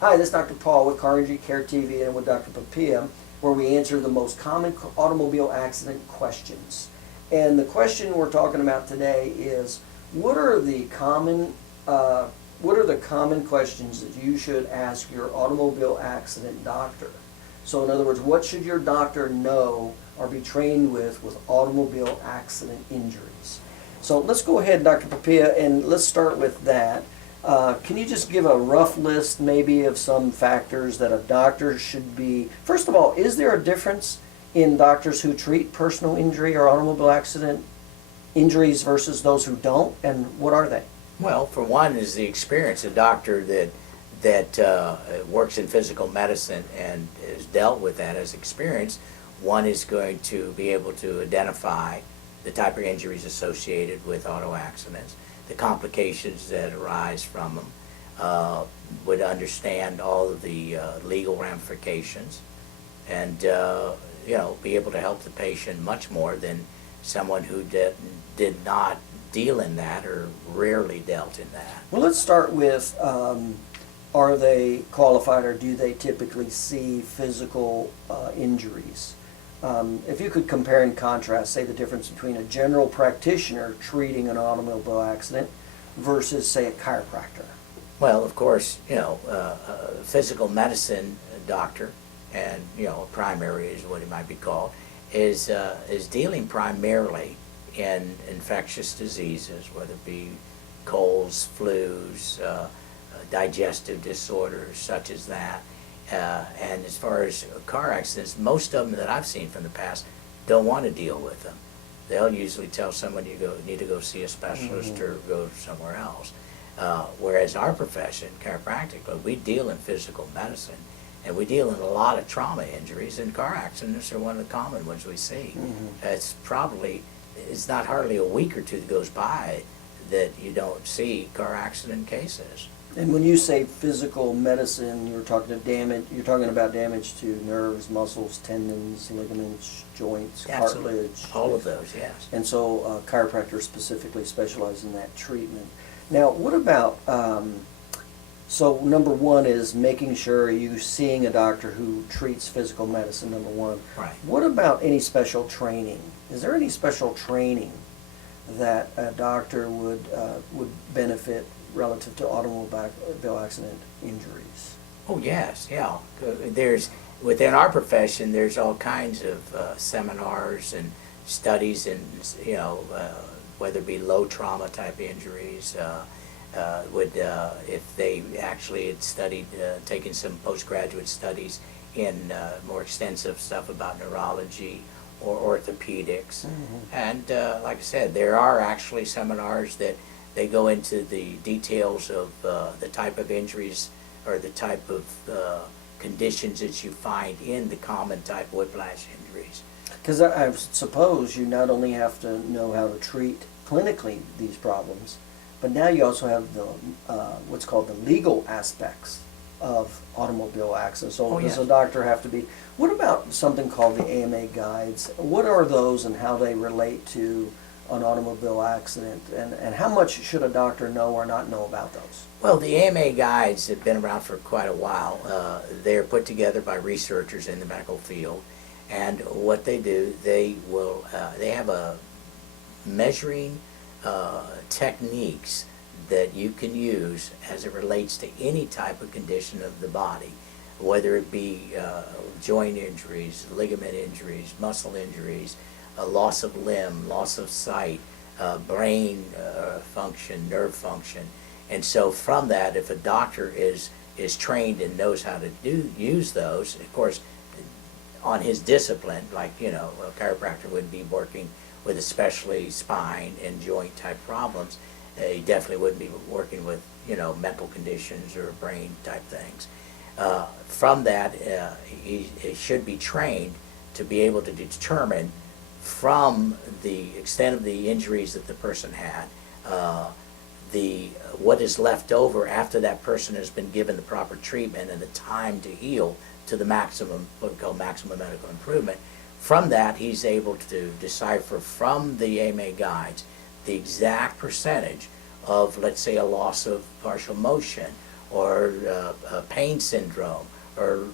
Hi, this is Dr. Paul with Car Injury Care TV and with Dr. Papia, where we answer the most common automobile accident questions. And the question we're talking about today is, what are the common questions that you should ask your automobile accident doctor? So in other words, what should your doctor know or be trained with automobile accident injuries? So let's go ahead, Dr. Papia, and let's start with that. Can you just give a rough list maybe of some factors that a doctor should be? First of all, is there a difference in doctors who treat personal injury or automobile accident injuries versus those who don't, and what are they? Well, for one is the experience. A doctor that works in physical medicine and has dealt with that as experience, one is going to be able to identify the type of injuries associated with auto accidents, the complications that arise from them, would understand all of the legal ramifications, and be able to help the patient much more than someone who did not deal in that or rarely dealt in that. Well, let's start with, are they qualified or do they typically see physical injuries? If you could compare and contrast, say, the difference between a general practitioner treating an automobile accident versus, say, a chiropractor. Well, of course, a physical medicine doctor, and a primary is what it might be called, is dealing primarily in infectious diseases, whether it be colds, flus, digestive disorders such as that. And as far as car accidents, most of them that I've seen from the past don't want to deal with them. They'll usually tell someone you need to go see a specialist or go somewhere else. Whereas our profession, chiropractic, we deal in physical medicine, and we deal in a lot of trauma injuries, and car accidents are one of the common ones we see. It's not hardly a week or two that goes by that you don't see car accident cases. And when you say physical medicine, you're talking about damage to nerves, muscles, tendons, ligaments, joints, cartilage. All of those, yes. And so chiropractors specifically specialize in that treatment. Now, what about, so number one is making sure you're seeing a doctor who treats physical medicine, number one. Right. What about any special training? Is there any special training that a doctor would benefit relative to automobile accident injuries? Oh yes, yeah. Within our profession, there's all kinds of seminars and studies, and whether it be low trauma type injuries. If they actually had studied, taken some postgraduate studies in more extensive stuff about neurology or orthopedics. And like I said, there are actually seminars that they go into the details of the type of injuries or the type of conditions that you find in the common type whiplash injuries. Because I suppose you not only have to know how to treat clinically these problems, but now you also have the what's called the legal aspects of automobile accidents. So does a doctor have to be? What about something called the AMA guides? What are those and how they relate to an automobile accident, and how much should a doctor know or not know about those? Well, the AMA guides have been around for quite a while. They're put together by researchers in the medical field, and what they do, they have a measuring techniques that you can use as it relates to any type of condition of the body, whether it be joint injuries, ligament injuries, muscle injuries, a loss of limb, loss of sight, brain function, nerve function. And so from that, if a doctor is trained and knows how to use those, of course, on his discipline, like, a chiropractor would be working with especially spine and joint type problems. He definitely wouldn't be working with, mental conditions or brain type things. From that, he should be trained to be able to determine from the extent of the injuries that the person had, what is left over after that person has been given the proper treatment and the time to heal to the maximum, what we call maximum medical improvement. From that, he's able to decipher from the AMA guides the exact percentage of, let's say, a loss of partial motion or pain syndrome, or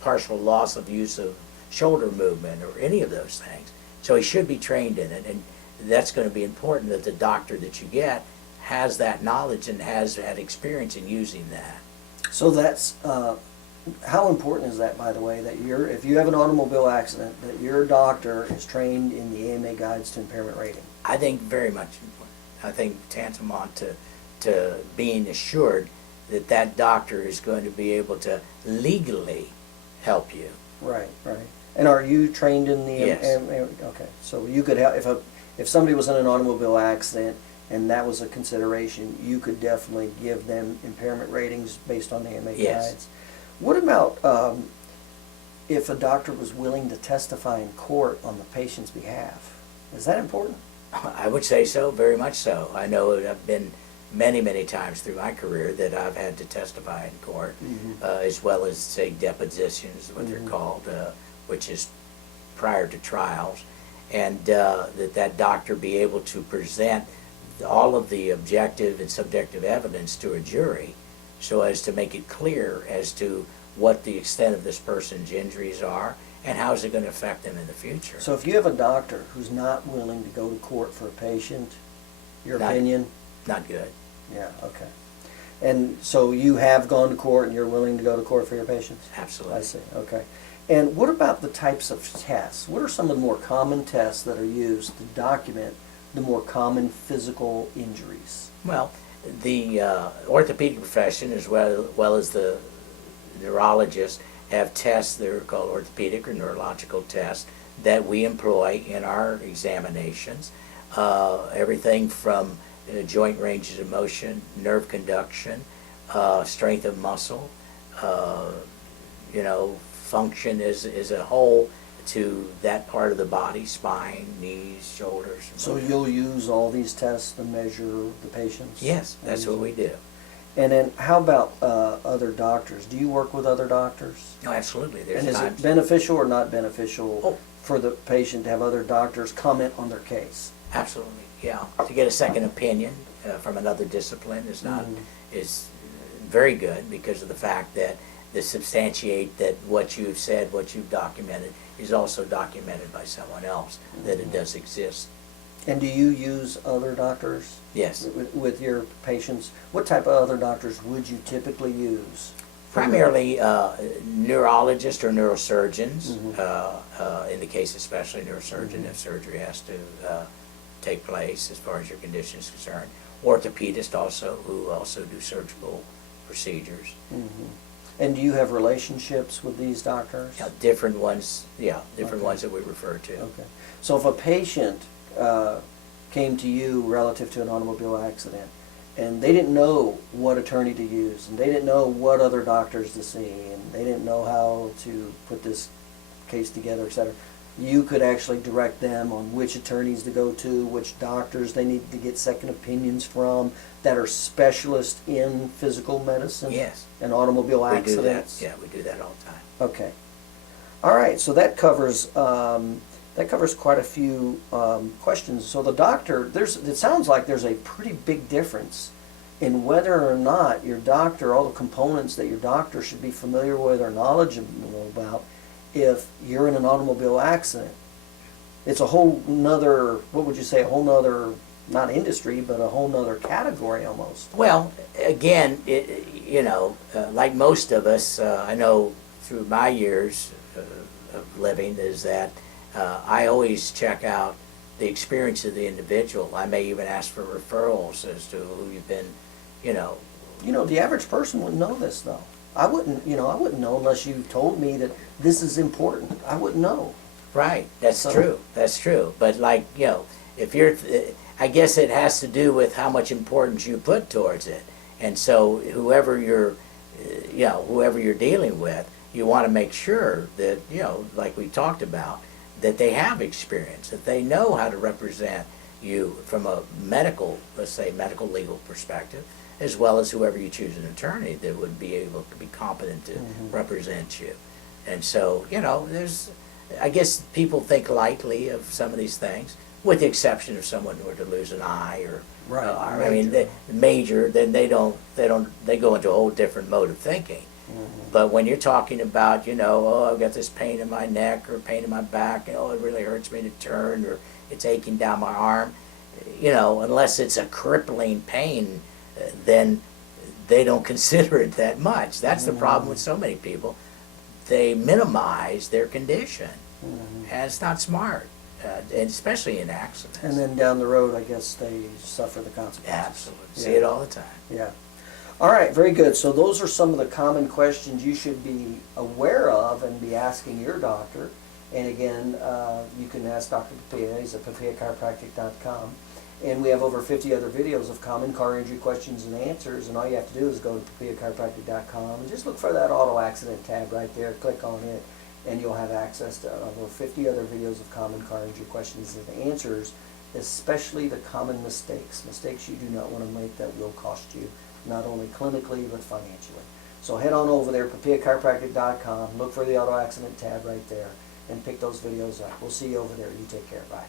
partial loss of use of shoulder movement, or any of those things. So he should be trained in it, and that's going to be important that the doctor that you get has that knowledge and has had experience in using that. So that's, how important is that, by the way, that if you have an automobile accident, that your doctor is trained in the AMA Guides to Impairment Rating? I think very much important. I think tantamount to being assured that that doctor is going to be able to legally help you. Right, right. And are you trained in the Yes. AMA? Okay, so you could help, if somebody was in an automobile accident and that was a consideration, you could definitely give them impairment ratings based on the AMA Yes. Guides. What about if a doctor was willing to testify in court on the patient's behalf? Is that important? I would say so, very much so. I know I've been many times through my career that I've had to testify in court, as well as, say, depositions, what they're called, which is prior to trials, and that doctor be able to present all of the objective and subjective evidence to a jury so as to make it clear as to what the extent of this person's injuries are and how is it going to affect them in the future. So if you have a doctor who's not willing to go to court for a patient, your Not- opinion? Not good. Yeah, okay. And so you have gone to court and you're willing to go to court for your patients? Absolutely. I see, okay. And what about the types of tests? What are some of the more common tests that are used to document the more common physical injuries? Well, the orthopedic profession, as well as the neurologists, have tests that are called orthopedic or neurological tests that we employ in our examinations. Everything from joint ranges of motion, nerve conduction, strength of muscle, function as a whole to that part of the body, spine, knees, shoulders. So you'll use all these tests to measure the patients? Yes, that's what we do. And then how about other doctors? Do you work with other doctors? No, absolutely. There's And is times. it beneficial or not beneficial Oh. for the patient to have other doctors comment on their case? Absolutely, yeah. To get a second opinion from another discipline is not Mhm. is very good because of the fact that they substantiate that what you've said, what you've documented, is also documented by someone else, that it does exist. And do you use other doctors Yes. with your patients? What type of other doctors would you typically use? Primarily neurologists or neurosurgeons, Mhm. in the case especially neurosurgeon if surgery has to take place as far as your condition is concerned. Orthopedists also, who also do surgical procedures. Mhm. And do you have relationships with these doctors? Different ones, different Okay. ones that we refer to. Okay. So if a patient came to you relative to an automobile accident, and they didn't know what attorney to use, and they didn't know what other doctors to see, and they didn't know how to put this case together, etc., you could actually direct them on which attorneys to go to, which doctors they need to get second opinions from that are specialists in physical medicine Yes. and automobile We do that, accidents. yeah, we do that all the time. Okay. All right, so that covers quite a few questions. So the doctor, it sounds like there's a pretty big difference in whether or not your doctor, all the components that your doctor should be familiar with or knowledgeable about if you're in an automobile accident. It's a whole nother, what would you say, a whole nother, not industry, but a whole nother category almost. Well, again, like most of us, I know through my years of living is that I always check out the experience of the individual. I may even ask for referrals as to who you've been, The average person wouldn't know this though. I wouldn't know unless you told me that this is important. I wouldn't know. Right, that's So- true, that's true. But if you're, I guess it has to do with how much importance you put towards it. And so whoever you're dealing with, you want to make sure that, like we talked about, that they have experience, that they know how to represent you from a medical, let's say medical legal perspective, as well as whoever you choose an attorney that would be able to be competent to represent you. And so, I guess people think lightly of some of these things, with the exception of someone who were to lose an eye or Right, I mean, major. major, then they go into a whole different mode of thinking. Mhm. But when you're talking about, oh, I've got this pain in my neck or pain in my back, oh, it really hurts me to turn, or it's aching down my arm, unless it's a crippling pain, then they don't consider it that much. That's the problem with so many people. They minimize their condition, Mhm. and it's not smart, and especially in accidents. And then down the road, I guess they suffer the consequences. Absolutely. Yeah. See it all the time. Yeah. All right, very good. So those are some of the common questions you should be aware of and be asking your doctor. And again, you can ask Dr. Papia. He's at papiachiropractic.com. And we have over 50 other videos of common car injury questions and answers. And all you have to do is go to papiachiropractic.com and just look for that auto accident tab right there. Click on it, and you'll have access to over 50 other videos of common car injury questions and answers, especially the common mistakes you do not want to make that will cost you, not only clinically, but financially. So head on over there, papiachiropractic.com, look for the auto accident tab right there, and pick those videos up. We'll see you over there. You take care. Bye.